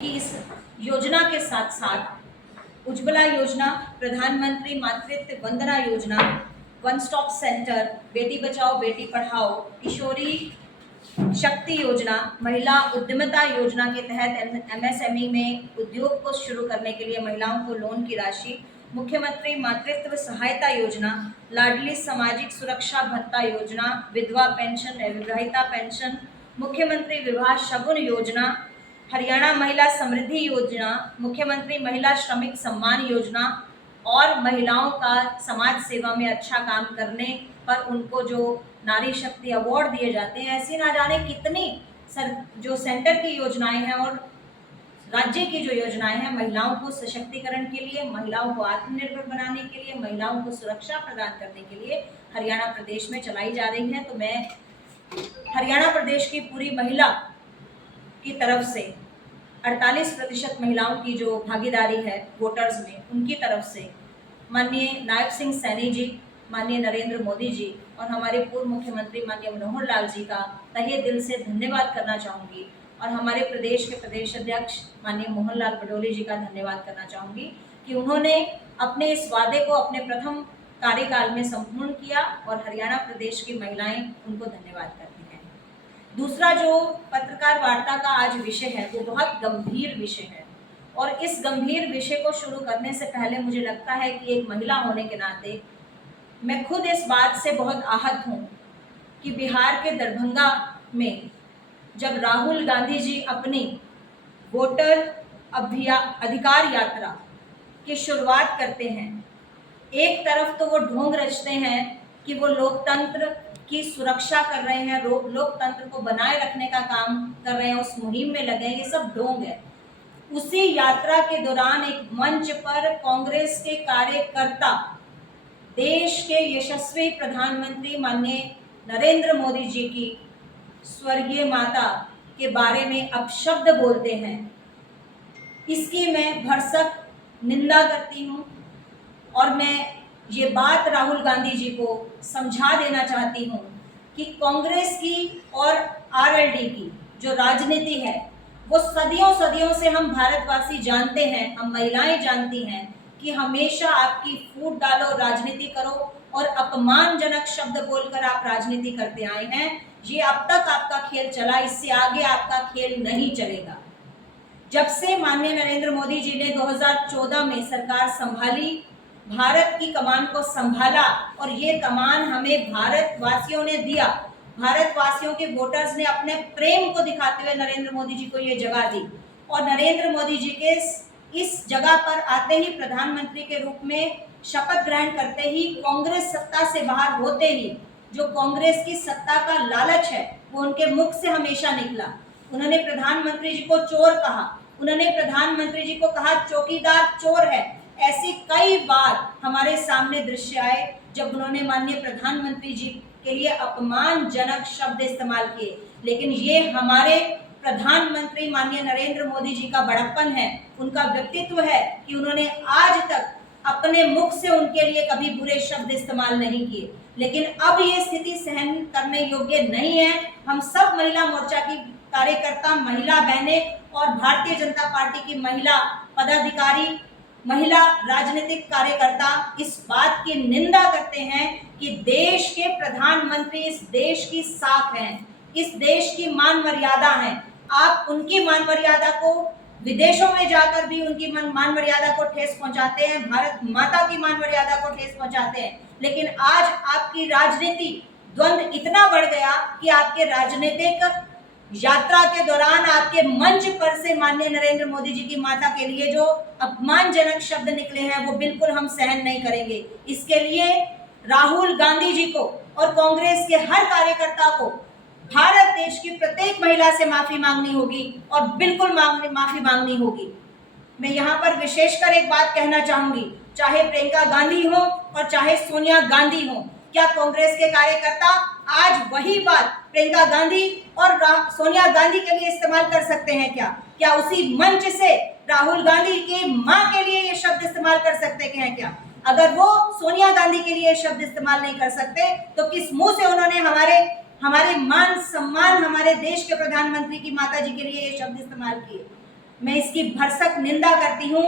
कि इस योजना के साथ साथ उज्ज्वला योजना, प्रधानमंत्री मातृत्व Vandana Yojana, one stop centre, Beti Bachao Beti Padhao, किशोरी शक्ति योजना, महिला उद्यमिता योजना के तहत एमएसएमई में उद्योग को शुरू करने के लिए महिलाओं को लोन की राशि, मुख्यमंत्री मातृत्व सहायता योजना, लाडली सामाजिक सुरक्षा भत्ता योजना, विधवा पेंशन, विवाहिता पेंशन, मुख्यमंत्री विवाह शगुन योजना, हरियाणा महिला समृद्धि योजना, मुख्यमंत्री महिला श्रमिक सम्मान योजना और महिलाओं का समाज सेवा में अच्छा काम करने पर उनको जो नारी शक्ति अवार्ड दिए जाते हैं। ऐसी ना जाने कितनी जो सेंटर की योजनाएं हैं और राज्य की जो योजनाएं हैं महिलाओं को सशक्तिकरण के लिए, महिलाओं को आत्मनिर्भर बनाने के लिए, महिलाओं को सुरक्षा प्रदान करने के लिए हरियाणा प्रदेश में चलाई जा रही है। तो मैं हरियाणा प्रदेश की पूरी महिला की तरफ से 48% महिलाओं की जो भागीदारी है वोटर्स में, उनकी तरफ से माननीय नायब सिंह सैनी जी, माननीय नरेंद्र मोदी जी और हमारे पूर्व मुख्यमंत्री माननीय मनोहर लाल जी का तहे दिल से धन्यवाद करना चाहूँगी और हमारे प्रदेश के प्रदेश अध्यक्ष माननीय मोहन लाल पटोले जी का धन्यवाद करना चाहूँगी कि उन्होंने अपने इस वादे को अपने प्रथम कार्यकाल में संपूर्ण किया और हरियाणा प्रदेश की महिलाएं उनको धन्यवाद करती हैं। दूसरा जो पत्रकार वार्ता का आज विषय है वो बहुत गंभीर विषय है और इस गंभीर विषय को शुरू करने से पहले मुझे लगता है कि एक महिला होने के नाते मैं खुद इस बात से बहुत आहत हूँ कि बिहार के दरभंगा में जब राहुल गांधी जी अपनी वोटर अधिकार यात्रा की शुरुआत करते हैं, एक तरफ तो वो ढोंग रचते हैं कि वो लोकतंत्र की सुरक्षा कर रहे हैं, लोकतंत्र को बनाए रखने का काम कर रहे हैं, उस मुहिम में लगे हैं, ये सब ढोंग है। उसी यात्रा के दौरान एक मंच पर कांग्रेस के कार्यकर्ता देश के यशस्वी प्रधानमंत्री माननीय नरेंद्र मोदी जी की स्वर्गीय माता के बारे में अपशब्द बोलते हैं। इसकी मैं भरसक निंदा करती हूँ और मैं ये बात राहुल गांधी जी को समझा देना चाहती हूँ कि कांग्रेस की और आरएलडी की जो राजनीति है वो सदियों से हम भारतवासी जानते हैं, हम महिलाएं जानती हैं कि हमेशा आपकी फूट डालो, राजनीति करो और अपमानजनक शब्द बोलकर आप राजनीति करते आए हैं। ये अब तक आपका खेल चला, इससे आगे आपका खेल नहीं चलेगा। जब से माननीय नरेंद्र मोदी जी ने 2014 में सरकार संभाली, भारत की कमान को संभाला और ये कमान हमें भारतवासियों ने दिया, भारतवासियों के वोटर्स ने अपने प्रेम को दिखाते हुए नरेंद्र मोदी जी को ये जगह दी और नरेंद्र मोदी जी के इस जगह पर आते ही प्रधानमंत्री के रूप में शपथ ग्रहण करते ही कांग्रेस सत्ता से बाहर होते ही जो कांग्रेस की सत्ता का लालच है वो उनके मुख से हमेशा निकला। उन्होंने प्रधानमंत्री जी को चोर कहा, उन्होंने प्रधानमंत्री जी को कहा चौकीदार चोर है। ऐसी कई बार हमारे सामने दृश्य आए जब उन्होंने माननीय प्रधानमंत्री जी के लिए अपमानजनक शब्द इस्तेमाल किए, लेकिन ये हमारे प्रधानमंत्री माननीय नरेंद्र मोदी जी का बड़प्पन है, उनका व्यक्तित्व है कि उन्होंने आज तक अपने मुख से उनके लिए कभी बुरे शब्द इस्तेमाल नहीं किए। लेकिन अब ये स्थिति सहन करने योग्य नहीं है। हम सब महिला मोर्चा की कार्यकर्ता, महिला बहनें और भारतीय जनता पार्टी की महिला पदाधिकारी, महिला राजनीतिक कार्यकर्ता इस बात की निंदा करते हैं कि देश के प्रधानमंत्री इस देश की साख हैं, इस देश की मान मर्यादा हैं। आप उनकी मान मर्यादा को विदेशों में जाकर भी उनकी मान मर्यादा को ठेस पहुंचाते हैं, भारत माता की मान मर्यादा को ठेस पहुंचाते हैं। लेकिन आज आपकी राजनीति द्वंद्व इतना बढ़ गया कि आपके राजनीतिक यात्रा के दौरान आपके मंच पर से माननीय नरेंद्र मोदी जी की माता के लिए जो अपमानजनक शब्द निकले हैं वो बिल्कुल हम सहन नहीं करेंगे। इसके लिए राहुल गांधी जी को और कांग्रेस के हर कार्यकर्ता को भारत देश की प्रत्येक महिला से माफी मांगनी होगी और बिल्कुल माफी मांगनी होगी। मैं यहाँ पर विशेषकर एक बात कहना चाहूंगी, चाहे प्रियंका गांधी हो और चाहे सोनिया गांधी हो, क्या कांग्रेस के कार्यकर्ता आज वही बात प्रियंका गांधी और सोनिया गांधी के लिए इस्तेमाल कर सकते हैं? क्या उसी मंच से राहुल गांधी की मां के लिए ये शब्द इस्तेमाल कर सकते हैं क्या? अगर वो सोनिया गांधी के लिए शब्द इस्तेमाल नहीं कर सकते तो किस मुंह से उन्होंने हमारे मान सम्मान, हमारे देश के प्रधानमंत्री की माता जी के लिए ये शब्द इस्तेमाल किए? मैं इसकी भरसक निंदा करती हूँ